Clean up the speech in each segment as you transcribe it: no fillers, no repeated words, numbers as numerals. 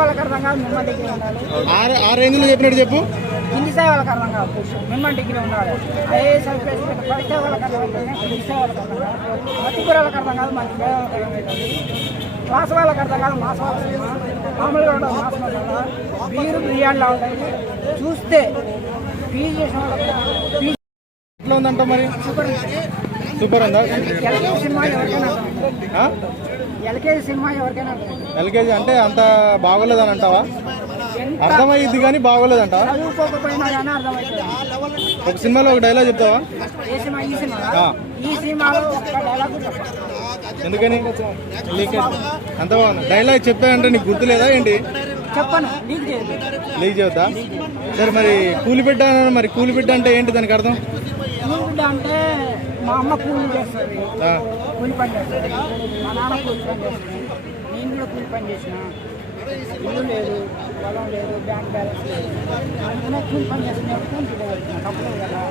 వాళ్ళకి అర్థం కాదు, మిమ్మల్ని డిగ్రీ ఉండాలి. ఆ రేంజ్లో చెప్పినట్టు చెప్పు. హిందీ స్థాయి వాళ్ళకి అర్థం కాదు, మిమ్మల్ని డిగ్రీ ఉండాలి. ఐఏఎస్ ఐపీఎస్ పడితే వాళ్ళకి అర్థం అవుతుంది, హిందీ స్థాయి వాళ్ళకి అర్థం కాదు. మతిపూర వాళ్ళకి అర్థం కాదు, మనకి వాళ్ళకి అర్థం అవుతుంది. క్లాస్ వాళ్ళకి అర్థం కాదు, మాస్ వాళ్ళ సినిమా మామూలుగా ఉండదు. మాస్ వాళ్ళ వీరు బిర్యానీలా ఉంటాయి. చూస్తే పీజీ చేసిన వాళ్ళకి ఎట్లా ఉందంట మరి? సూపర్ సూపర్ ఉందా? ఎల్కేజీ సినిమా ఎవరికైనా ఎల్కేజీ సినిమా ఎవరికైనా ఎల్కేజీ అంటే అంత బాగోలేదని అంటావా? అర్థమయ్యిద్ది కానీ బాగోలేదంటావా? చదువుకోకపోయినా కానీ అర్థమవుతుంది. ఒక సినిమాలో ఒక డైలాగ్ చెప్తావా? ఏ సినిమా? ఈ సినిమా. ఈ సినిమాలో ఒక్క డైలాగ్ ఎందుకని? అంత బాగుంది. డైలాగ్ చెప్పాయంటే నీకు గుర్తులేదా ఏంటి? చెప్పను, లీక్ చేయదు. లీక్ చేద్దా? సరే మరి కూలిబిడ్డ అన్నాడు, మరి కూలిబిడ్డ అంటే ఏంటి దానికి అర్థం? కూలిబిడ్డ అంటే మా అమ్మ కూలి చేస్తుంది, కూలి పని చేస్తుంది. మా నాన్న కూలి పని చేస్తుంది, నేను కూడా కూలి పని చేసిన. ఇల్లు లేదు, పొలం లేదు, బ్యాంక్ బ్యాలెన్స్ లేదు, అందుకనే కూలి పని చేస్తున్నాను. కూలి బిడ్డ వెళ్తున్నాను, తప్పలేదు కదా.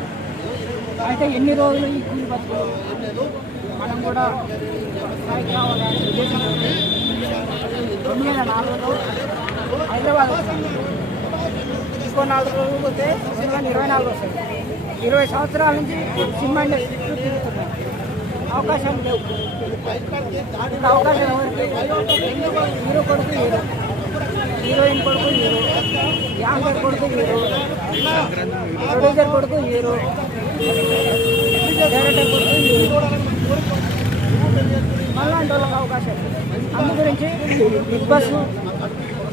అయితే ఎన్ని రోజులు ఈ కూలి బతుకు మనం కూడా స్థాయికి రావాలని ఉద్దేశంతో 2004లో హైదరాబాద్ వస్తాను. ఇంకో 4 రోజులు పోతే 2024 వస్తుంది. 20 సంవత్సరాల నుంచి సినిమా ఇండస్ట్రీ తిరుగుతున్నాయి. అవకాశాలు లేవు. ఇంకా అవకాశం హీరో కొడుకు హీరో, హీరోయిన్ కొడుకు హీరో, యాంకర్ కొడుకు హీరో, ప్రొడ్యూసర్ కొడుకు హీరో, డైరెక్టర్ కొడుకు హీరో. మళ్ళాంటి వాళ్ళకి అవకాశాలు. అందు గురించి బిగ్ బాస్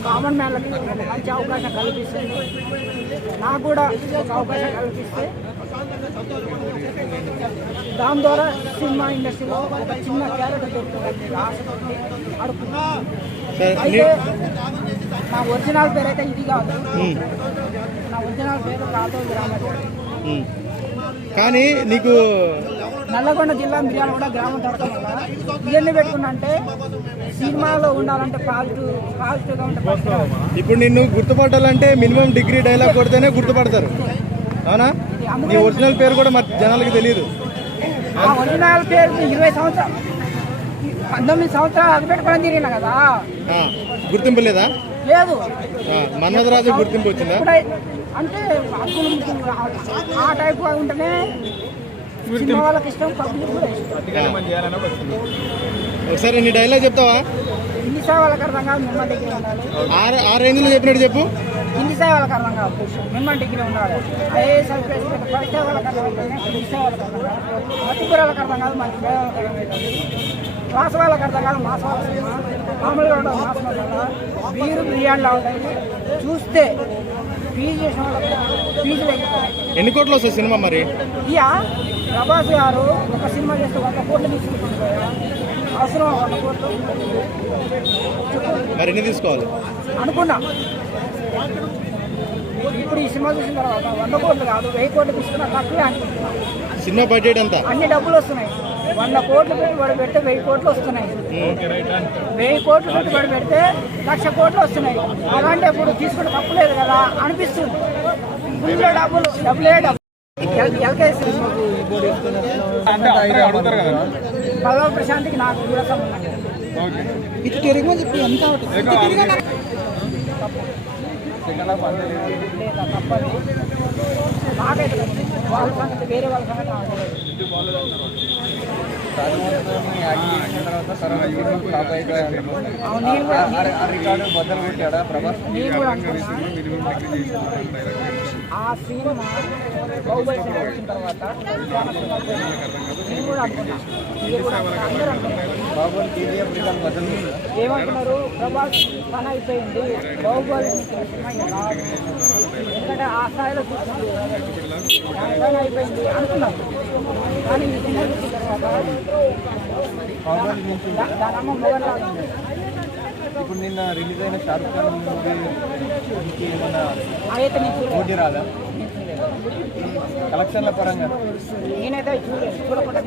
కామన్ మ్యాన్లకి మంచి అవకాశం కల్పిస్తే, నాకు కూడా ఒక అవకాశం కల్పిస్తే దాని ద్వారా సినిమా ఇండస్ట్రీలో ఒక చిన్న క్యారెక్టర్ దొరుకుతుంది ఆశపడి అడుగుతున్నాను. అయితే నా ఒరిజినల్ పేరు అయితే ఇది కాదు. నా ఒరిజినల్ పేరు రాథోడ్ రామాచారి. కానీ నీకు నల్లగొండ జిల్లా మిర్యాలగూడ గ్రామం తడకం వల్ల ఇవన్నీ పెట్టుకున్నా అంటే సినిమాలో ఉండాలంటే పాజిటివ్గా ఉంటే. ఇప్పుడు నిన్ను గుర్తుపట్టాలంటే మినిమం డిగ్రీ డైలాగ్ కొడితేనే గుర్తుపడతారు, అవునా? నీ ఒరిజినల్ పేరు కూడా మరి జనాలకి తెలియదు. ఆ ఒరిజినల్ పేరు 20 సంవత్సరాలు 19 సంవత్సరాలు అది పెట్టుకోవడం తిరిగినా కదా. గుర్తింపు లేదా? లేదు. మన్మధరాజు గుర్తింపు వచ్చిందా? అంటే ఆ టైప్ ఉంటేనే సినిమా వాళ్ళకి ఇష్టం, పబ్లిక్ కూడా ఇష్టం. ఒకసారి నీ డైలాగ్ చెప్తావా? హిందీ స్థాయి వాళ్ళకి అర్థం కాదు, మిమ్మల్ని డిగ్రీ ఉండాలి. ఆ రేంజ్లో చెప్పినట్టు చెప్పు. హిందీ స్థాయి వాళ్ళకి అర్థం కాదు, మిమ్మల్ని డిగ్రీ ఉండాలి. ఐఏఎస్ ఐపీఎస్ పడితే వాళ్ళకి అర్థం అవుతుంది, హిందీ స్థాయి వాళ్ళకి అర్థం కాదు. మతిపూర వాళ్ళకి అర్థం కాదు, మనకి వాళ్ళకి అర్థం అవుతుంది. క్లాస్ వాళ్ళకి అర్థం కాదు, మాస్ వాళ్ళ సినిమా మామూలుగా ఉండదు. మాస్ వాళ్ళ వీరు బిర్యానీలా ఉంటాయి. చూస్తే పీజీ చేసిన వాళ్ళకి పీజీలు ఎక్కుతాయి. ఎన్ని కోట్లు వస్తుంది సినిమా మరి? ఇయా ప్రభాస్ గారు ఒక సినిమా చేస్తే 100 కోట్లు తీసుకుంటున్నాయా? అవసరం 100 కోట్లు? మరి ఎన్ని తీసుకోవాలి అనుకున్నా. ఇప్పుడు ఈ సినిమా చూసిన తర్వాత 100 కోట్లు కాదు, 1000 కోట్లు తీసుకున్నా తక్కువే అనుకుంటున్నా. సినిమా బడ్జెట్ అంతా అన్ని డబ్బులు వస్తున్నాయి. 100 కోట్లు పెట్టుబడి పెడితే 1000 కోట్లు వస్తున్నాయి. 1000 కోట్లు పెట్టుబడి పెడితే 1,00,000 కోట్లు వస్తున్నాయి. అలాంటి అప్పుడు తీసుకుంటే తప్పులేదు కదా అనిపిస్తుంది. ఫుల్గా డబ్బులే డబ్బు. ఎల్కేజీ పల్లవ ప్రశాంత్కి నాకు కూడా సంబంధం. ఇటు తిరిగి చెప్పి ఎంత తప్పదు. నాకైతే వాళ్ళ సంగతి వేరే వాళ్ళ సంగతి నాకు ఆ సినిమా బాహుబలి సినిమా వచ్చిన తర్వాత నేను కూడా అనుకున్నా, ఏమంటున్నారు, ప్రభాస్ పని అయిపోయింది, బాహుబలి సినిమా ఎందుకంటే ఆ స్థాయిలో చూస్తుంది పని అయిపోయింది అనుకున్నారు. కానీ ఈ సినిమా చూసిన తర్వాత దాని అమ్మ మొగలాగా ఉంది. ఇప్పుడు నిన్న రిలీజ్ అయిన షారుఖ్ ఖాన్ మూవీ ఏమన్నా అయితే పోటీ రాదా కలెక్షన్ల పరంగా? నేనైతే చూడకుండా